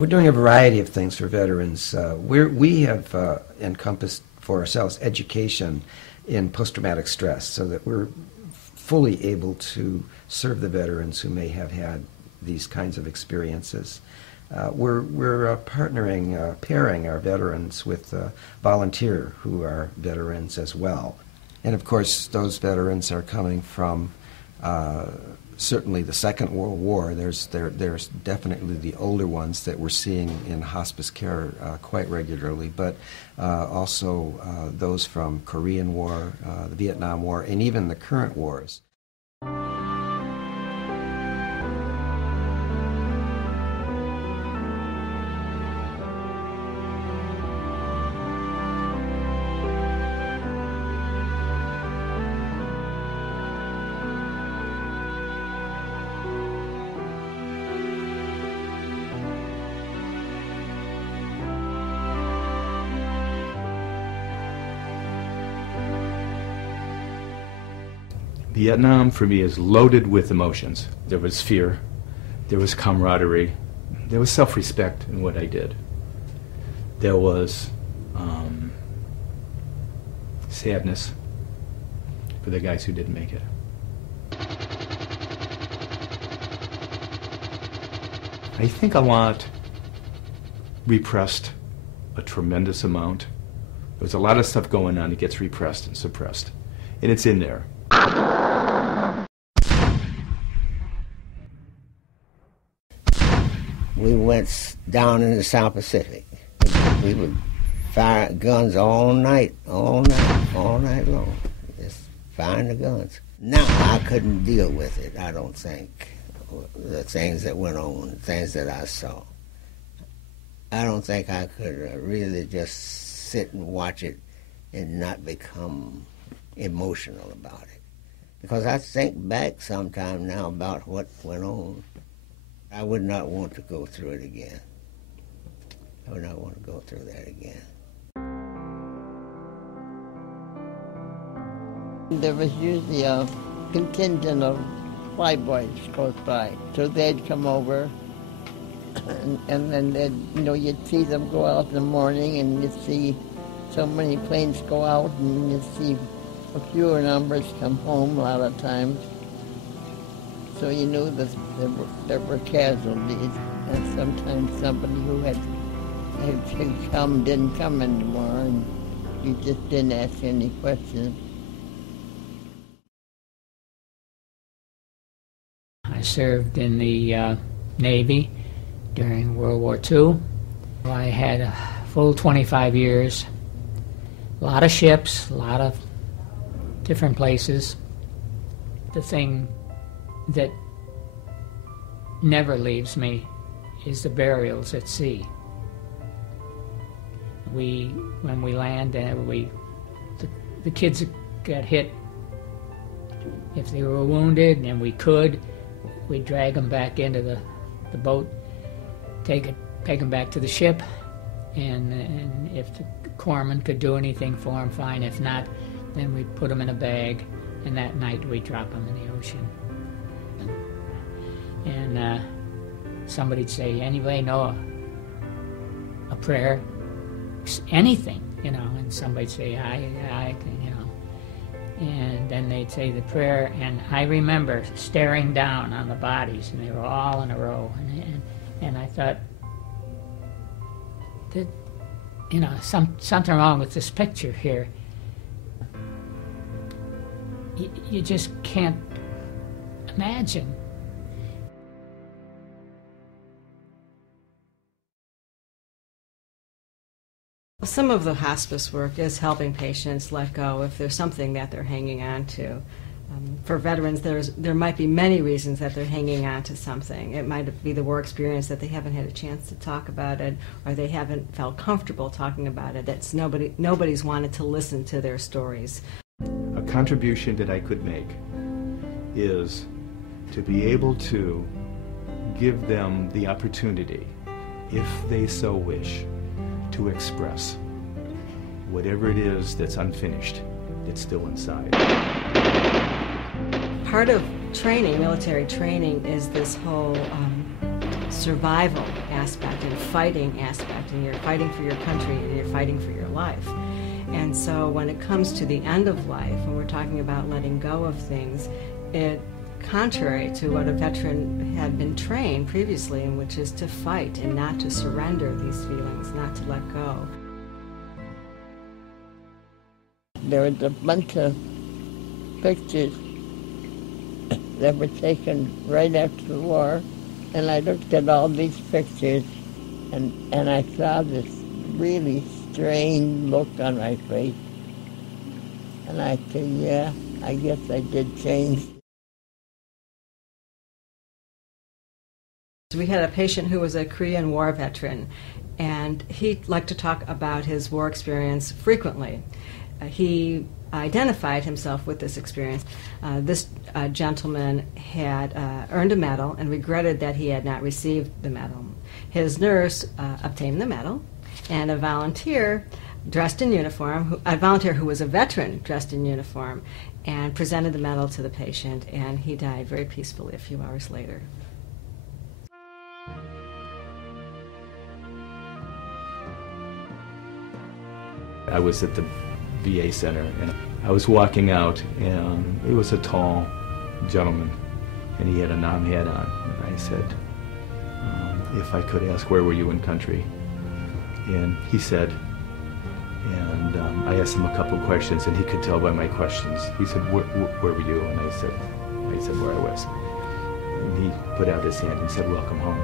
We're doing a variety of things for veterans. We have encompassed for ourselves education in post-traumatic stress so that we're fully able to serve the veterans who may have had these kinds of experiences. We're pairing our veterans with volunteers who are veterans as well. And of course, those veterans are coming from certainly the Second World War. There's definitely the older ones that we're seeing in hospice care quite regularly, but also those from Korean War, the Vietnam War, and even the current wars. Vietnam, for me, is loaded with emotions. There was fear, there was camaraderie, there was self-respect in what I did. There was sadness for the guys who didn't make it. I think a lot repressed a tremendous amount. There's a lot of stuff going on that gets repressed and suppressed, and it's in there. We went down in the South Pacific. We would fire guns all night long, just firing the guns. Now, I couldn't deal with it, I don't think, the things that went on, the things that I saw. I don't think I could really just sit and watch it and not become emotional about it. Because I think back sometime now about what went on. I would not want to go through it again. I would not want to go through that again. There was usually a contingent of flyboys close by, so they'd come over, and then you'd see them go out in the morning, and you'd see so many planes go out, and you'd see a fewer numbers come home a lot of times. So you knew that there were casualties, and sometimes somebody who had come didn't come anymore, and you just didn't ask any questions. I served in the Navy during World War II. I had a full 25 years, a lot of ships, a lot of different places. The thing that never leaves me is the burials at sea. When we land, the kids got hit. If they were wounded, and we'd drag them back into the boat, take them back to the ship, and if the corpsman could do anything for them, fine. If not, then we'd put them in a bag, and that night we'd drop them in the ocean. And somebody'd say, anybody know a prayer? Anything, and somebody'd say, I and then they'd say the prayer, and I remember staring down on the bodies, and they were all in a row, and I thought that, something wrong with this picture here. You just can't imagine. Some of the hospice work is helping patients let go if there's something that they're hanging on to. For veterans, there might be many reasons that they're hanging on to something. It might be the war experience that they haven't had a chance to talk about it, or they haven't felt comfortable talking about it. That's nobody's wanted to listen to their stories. A contribution that I could make is to be able to give them the opportunity, if they so wish, to express whatever it is that's unfinished, that's still inside. Part of training, military training, is this whole survival aspect and fighting aspect, and you're fighting for your country and you're fighting for your life. And so when it comes to the end of life, when we're talking about letting go of things, it contrary to what a veteran had been trained previously, in which is to fight and not to surrender these feelings, not to let go. There was a bunch of pictures that were taken right after the war, and I looked at all these pictures, and I saw this really strange look on my face. And I said, yeah, I guess I did change. We had a patient who was a Korean War veteran, and he liked to talk about his war experience frequently. He identified himself with this experience. This gentleman had earned a medal and regretted that he had not received the medal. His nurse obtained the medal, and a volunteer dressed in uniform, a volunteer who was a veteran dressed in uniform, and presented the medal to the patient, and he died very peacefully a few hours later. I was at the VA center, and I was walking out, and it was a tall gentleman, and he had a Nam hat on. And I said, if I could ask, where were you in country? And he said, and I asked him a couple questions, and he could tell by my questions. He said, where were you? And I said where I was. And he put out his hand and said, welcome home.